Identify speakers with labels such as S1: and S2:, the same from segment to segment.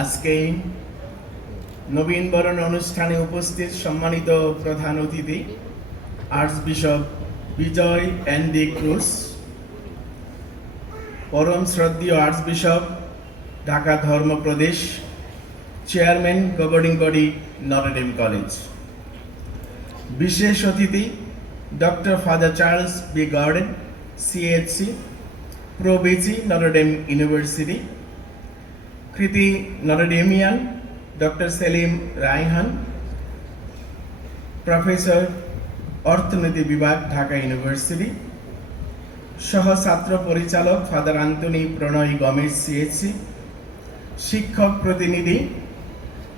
S1: আজকে নবীন বরণ অনুষ্ঠানে উপস্থিত সম্মানিত প্রধান অতিথি archbishop Bijoy N D cruise, পরম শ্রদ্ধীয় আর্টস বিশপ ঢাকা ধর্ম প্রদেশ chairman governing body Notre Dame college বিশেষ অতিথি doctor father Charles B Gordon CHC প্রোবেজি Notre Dame university কৃতি Notre Damian doctor Selim Raihan, professor অর্থনীতি বিভাগ, ঢাকা ইউনিভার্সিটি, সহ ছাত্র পরিচালক ফাদার আন্তনি প্রণয় গমেশ সিএসসি শিক্ষক প্রতিনিধি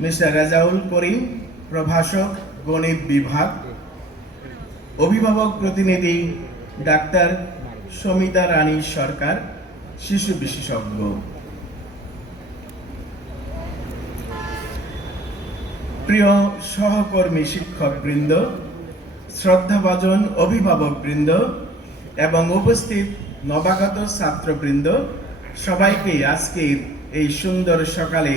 S1: মিস্টার রাজাউল করিম, প্রভাষক গণিত বিভাগ, অভিভাবক প্রতিনিধি ডাক্তার সমিতা রানী সরকার, শিশু বিশেষজ্ঞ। প্রিয় সহকর্মী শিক্ষক বৃন্দ শ্রদ্ধাভাজন অভিভাবক বৃন্দ এবং উপস্থিত নবাগত ছাত্রবৃন্দ, সবাইকে আজকের এই সুন্দর সকালে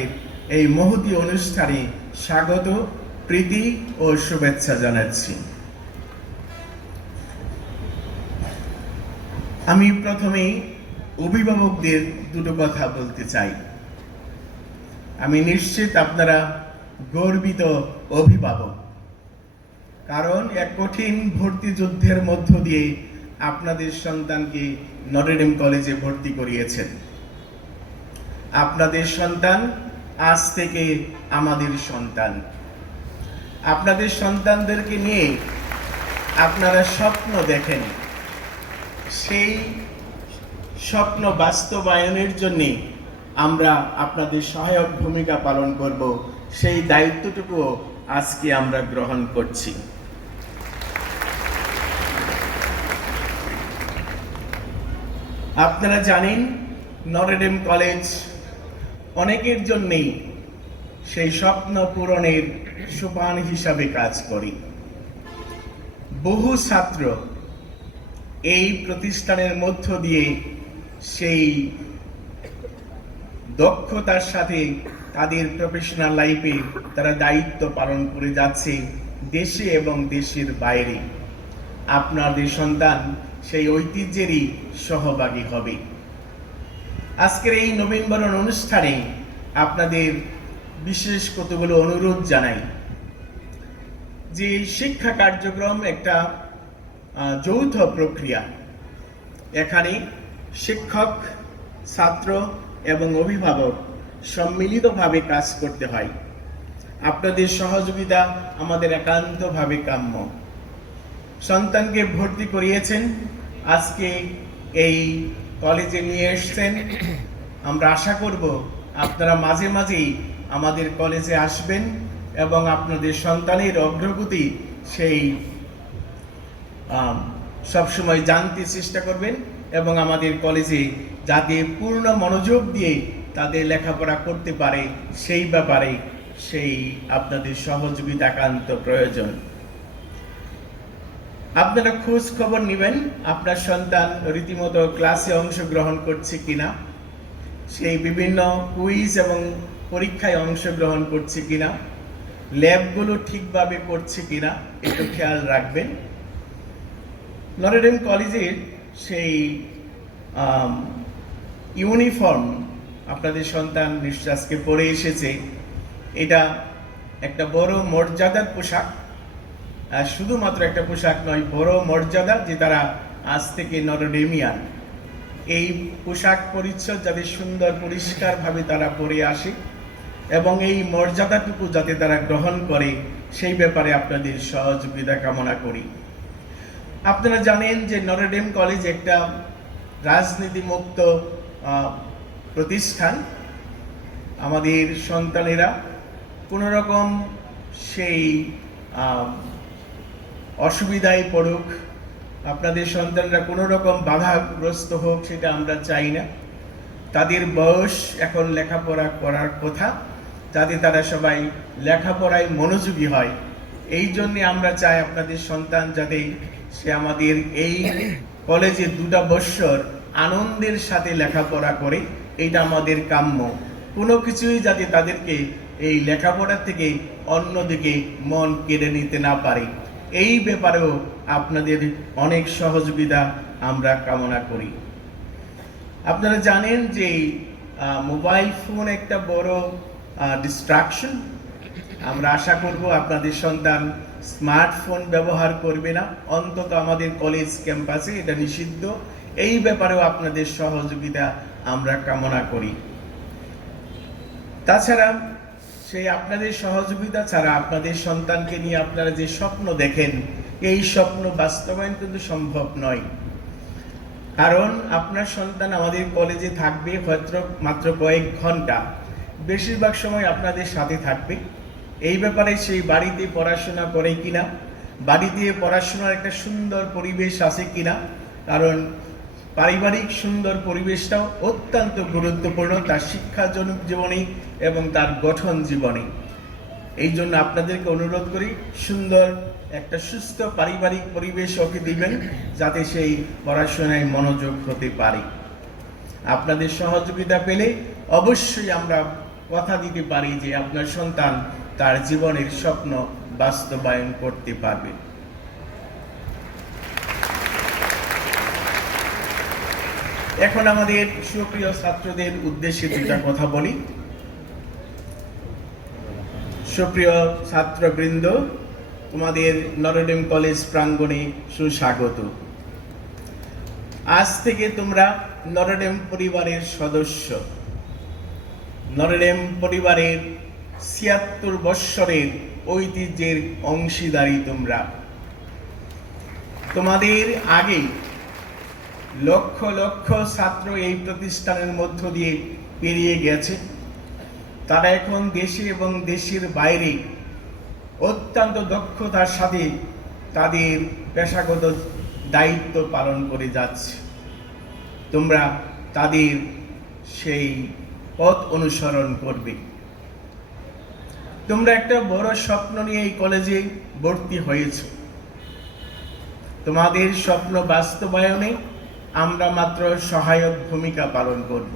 S1: এই মহতি অনুষ্ঠানে স্বাগত, প্রীতি ও শুভেচ্ছা জানাচ্ছি। আমি প্রথমেই অভিভাবকদের দুটো কথা বলতে চাই। আমি নিশ্চিত আপনারা গর্বিত অভিভাবক। কারণ এক কঠিন ভর্তি যুদ্ধের মধ্য দিয়ে আপনাদের সন্তানকে নটরডেম কলেজে ভর্তি করিয়েছেন। আপনাদের সন্তান আজ থেকে আমাদের সন্তান। আপনাদের সন্তানদেরকে নিয়ে আপনারা স্বপ্ন দেখেন। সেই স্বপ্ন বাস্তবায়নের জন্যে আমরা আপনাদের সহায়ক ভূমিকা পালন করব সেই দায়িত্বটুকুও আজকে আমরা গ্রহণ করছি। আপনারা জানেন নরেডেম কলেজ অনেকের জন্যেই সেই স্বপ্ন পূরণের সোপান হিসাবে কাজ করি। বহু ছাত্র এই প্রতিষ্ঠানের মধ্য দিয়ে সেই দক্ষতার সাথে তাদের প্রফেশনাল লাইফে তারা দায়িত্ব পালন করে যাচ্ছে দেশে এবং দেশের বাইরে। আপনাদের সন্তান সেই ঐতিহ্যেরই সহভাগী হবে। আজকের এই নবীনবরণ অনুষ্ঠানে আপনাদের বিশেষ কতগুলো অনুরোধ জানাই। যে শিক্ষা কার্যক্রম একটা যৌথ প্রক্রিয়া। এখানে শিক্ষক, ছাত্র এবং অভিভাবক সম্মিলিতভাবে কাজ করতে হয়। আপনাদের সহযোগিতা আমাদের একান্তভাবে কাম্য। সন্তানকে ভর্তি করিয়েছেন, আজকে এই কলেজে নিয়ে এসছেন। আমরা আশা করব আপনারা মাঝে মাঝেই আমাদের কলেজে আসবেন এবং আপনাদের সন্তানের অগ্রগতি সেই সবসময় জানতে চেষ্টা করবেন এবং আমাদের কলেজে যাতে পূর্ণ মনোযোগ দিয়ে তাদের লেখাপড়া করতে পারে, সেই ব্যাপারে সেই আপনাদের সহযোগিতা একান্ত প্রয়োজন। আপনারা খোঁজ খবর নেবেন, আপনার সন্তান রীতিমতো ক্লাসে অংশগ্রহণ করছে কিনা, সেই বিভিন্ন কুইজ এবং পরীক্ষায় অংশগ্রহণ করছে কিনা, ল্যাবগুলো ঠিকভাবে করছে কিনা, একটু খেয়াল রাখবেন। নরেডেম কলেজের সেই ইউনিফর্ম আপনাদের সন্তান নিশ্চয় আজকে পরে এসেছে। এটা একটা বড় মর্যাদার পোশাক। শুধুমাত্র একটা পোশাক নয়, বড় মর্যাদা যে তারা আজ থেকে নরডেমিয়ান এই পোশাক পরিচ্ছদ যাতে সুন্দর পরিষ্কারভাবে তারা পরে আসে এবং এই মর্যাদাটুকু যাতে তারা গ্রহণ করে, সেই ব্যাপারে আপনাদের সহযোগিতা কামনা করি। আপনারা জানেন যে নরডেম কলেজ একটা রাজনীতিমুক্ত প্রতিষ্ঠান, আমাদের সন্তানেরা কোনো রকম সেই অসুবিধায় পড়ুক, আপনাদের সন্তানরা কোনো রকম বাধাগ্রস্ত হোক, সেটা আমরা চাই না। তাদের বয়স এখন লেখাপড়া করার কথা, যাতে তারা সবাই লেখাপড়ায় মনোযোগী হয়। এই জন্যে আমরা চাই আপনাদের সন্তান যাতে সে আমাদের এই কলেজে দুটা বৎসর আনন্দের সাথে লেখাপড়া করে এটা আমাদের কাম্য। কোনো কিছুই যাতে তাদেরকে এই লেখাপড়া থেকে অন্যদিকে মন কেড়ে নিতে না পারে। এই ব্যাপারেও আপনাদের অনেক সহযোগিতা আমরা কামনা করি। আপনারা জানেন যে মোবাইল ফোন একটা বড় ডিস্ট্রাকশন আমরা আশা করব আপনাদের সন্তান স্মার্টফোন ব্যবহার করবে না। অন্তত আমাদের কলেজ ক্যাম্পাসে এটা নিষিদ্ধ। এই ব্যাপারেও আপনাদের সহযোগিতা আমরা কামনা করি। তাছাড়া সেই আপনাদের সহযোগিতা ছাড়া আপনাদের সন্তানকে নিয়ে আপনারা যে স্বপ্ন দেখেন, এই স্বপ্ন বাস্তবায়ন কিন্তু সম্ভব নয়। কারণ আপনার সন্তান আমাদের কলেজে থাকবে হয়তো মাত্র কয়েক ঘণ্টা। বেশিরভাগ সময় আপনাদের সাথে থাকবে। এই ব্যাপারে সেই বাড়িতে পড়াশোনা করে কিনা, বাড়িতে পড়াশোনার একটা সুন্দর পরিবেশ আছে কিনা, কারণ পারিবারিক সুন্দর পরিবেশটাও অত্যন্ত গুরুত্বপূর্ণ, তার শিক্ষাজনক জীবনে এবং তার গঠন জীবনে। এই জন্য আপনাদেরকে অনুরোধ করি, সুন্দর একটা সুস্থ পারিবারিক পরিবেশ ওকে দিবেন, যাতে সেই পড়াশোনায় মনোযোগ হতে পারে। আপনাদের সহযোগিতা পেলে অবশ্যই আমরা কথা দিতে পারি যে আপনার সন্তান তার জীবনের স্বপ্ন বাস্তবায়ন করতে পারবে। এখন আমাদের সুপ্রিয় ছাত্রদের উদ্দেশ্যে দুটা কথা বলি। সুপ্রিয় ছাত্রবৃন্দ, তোমাদের নরডেম কলেজ প্রাঙ্গণে সুস্বাগত। আজ থেকে তোমরা নরডেম পরিবারের সদস্য। নরডেম পরিবারের ছিয়াত্তর বৎসরের ঐতিহ্যের অংশীদারি তোমরা। তোমাদের আগে লক্ষ লক্ষ ছাত্র এই প্রতিষ্ঠানের মধ্য দিয়ে পেরিয়ে গেছে। তারা এখন দেশে এবং দেশের বাইরে অত্যন্ত দক্ষতার সাথে তাদের পেশাগত দায়িত্ব পালন করে যাচ্ছে। তোমরা তাদের সেই পথ অনুসরণ করবে। তোমরা একটা বড় স্বপ্ন নিয়ে এই কলেজে ভর্তি হয়েছ। তোমাদের স্বপ্ন বাস্তবায়নে আমরা মাত্র সহায়ক ভূমিকা পালন করব।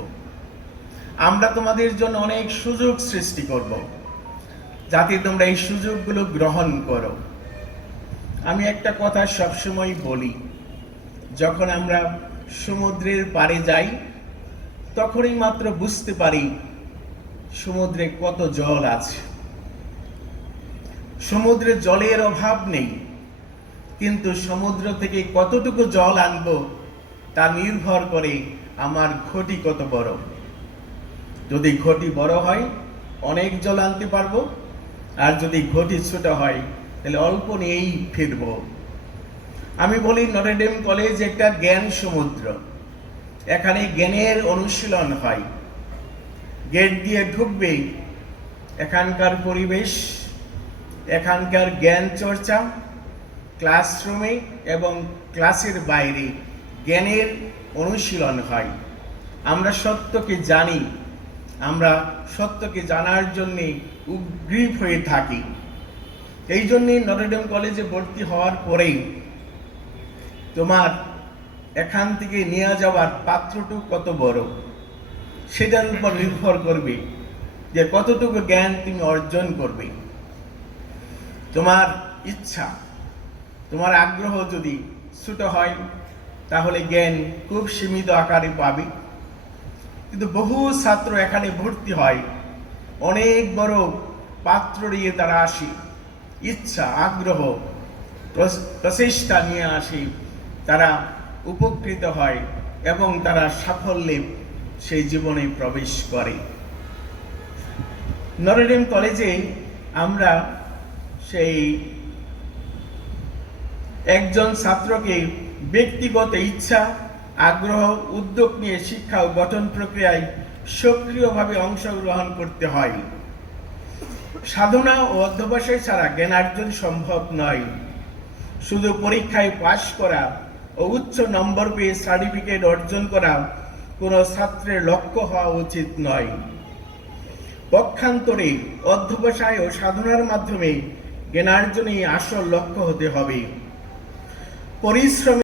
S1: আমরা তোমাদের জন্য অনেক সুযোগ সৃষ্টি করব। যাতে তোমরা এই সুযোগগুলো গ্রহণ করো। আমি একটা কথা সবসময় বলি, যখন আমরা সমুদ্রের পাড়ে যাই, তখনই মাত্র বুঝতে পারি সমুদ্রে কত জল আছে। সমুদ্রে জলের অভাব নেই, কিন্তু সমুদ্র থেকে কতটুকু জল আনব তা নির্ভর করে আমার ঘটি কত বড়। যদি ঘটি বড় হয়, অনেক জল আনতে পারব। আর যদি ঘটি ছোট হয়, তাহলে অল্প নিয়েই ফিরবো। আমি বলি নরেডেম কলেজ একটা জ্ঞান সমুদ্র। এখানে জ্ঞানের অনুশীলন হয়। গেট দিয়ে ঢুকবে, এখানকার পরিবেশ, এখানকার জ্ঞান চর্চা, ক্লাসরুমে এবং ক্লাসের বাইরে। জ্ঞানের অনুশীলন হয়। আমরা সত্যকে জানি, আমরা সত্যকে জানার জন্যে উদ্গ্রীব হয়ে থাকি। এই জন্যে নটরডেম কলেজে ভর্তি হওয়ার পরেই তোমার এখান থেকে নিয়ে যাওয়ার পাত্রটুকু কত বড়? সেটার উপর নির্ভর করবে যে কতটুকু জ্ঞান তুমি অর্জন করবে। তোমার ইচ্ছা, তোমার আগ্রহ যদি ছোট হয় তাহলে জ্ঞান খুব সীমিত আকারে পাবে। কিন্তু বহু ছাত্র এখানে ভর্তি হয়। অনেক বড় পাত্র নিয়ে তারা আসে। ইচ্ছা, আগ্রহ প্রচেষ্টা নিয়ে আসে। তারা উপকৃত হয় এবং তারা সাফল্যে সেই জীবনে প্রবেশ করে। নরডেম কলেজে আমরা সেই একজন ছাত্রকে ব্যক্তিগত ইচ্ছা, আগ্রহ, উদ্যোগ নিয়ে শিক্ষা ও গঠন প্রক্রিয়ায় সক্রিয়ভাবে অংশগ্রহণ করতে হয়। সাধনা ও অধ্যবসায় ছাড়া জ্ঞানার্জন সম্ভব নয়। শুধু পরীক্ষায় পাশ করা ও উচ্চ নম্বর পেয়ে সার্টিফিকেট অর্জন করা কোনো ছাত্রের লক্ষ্য হওয়া উচিত নয়। পক্ষান্তরে অধ্যবসায় ও সাধনার মাধ্যমে জ্ঞানার্জনই আসল লক্ষ্য হতে হবে। পরিশ্রম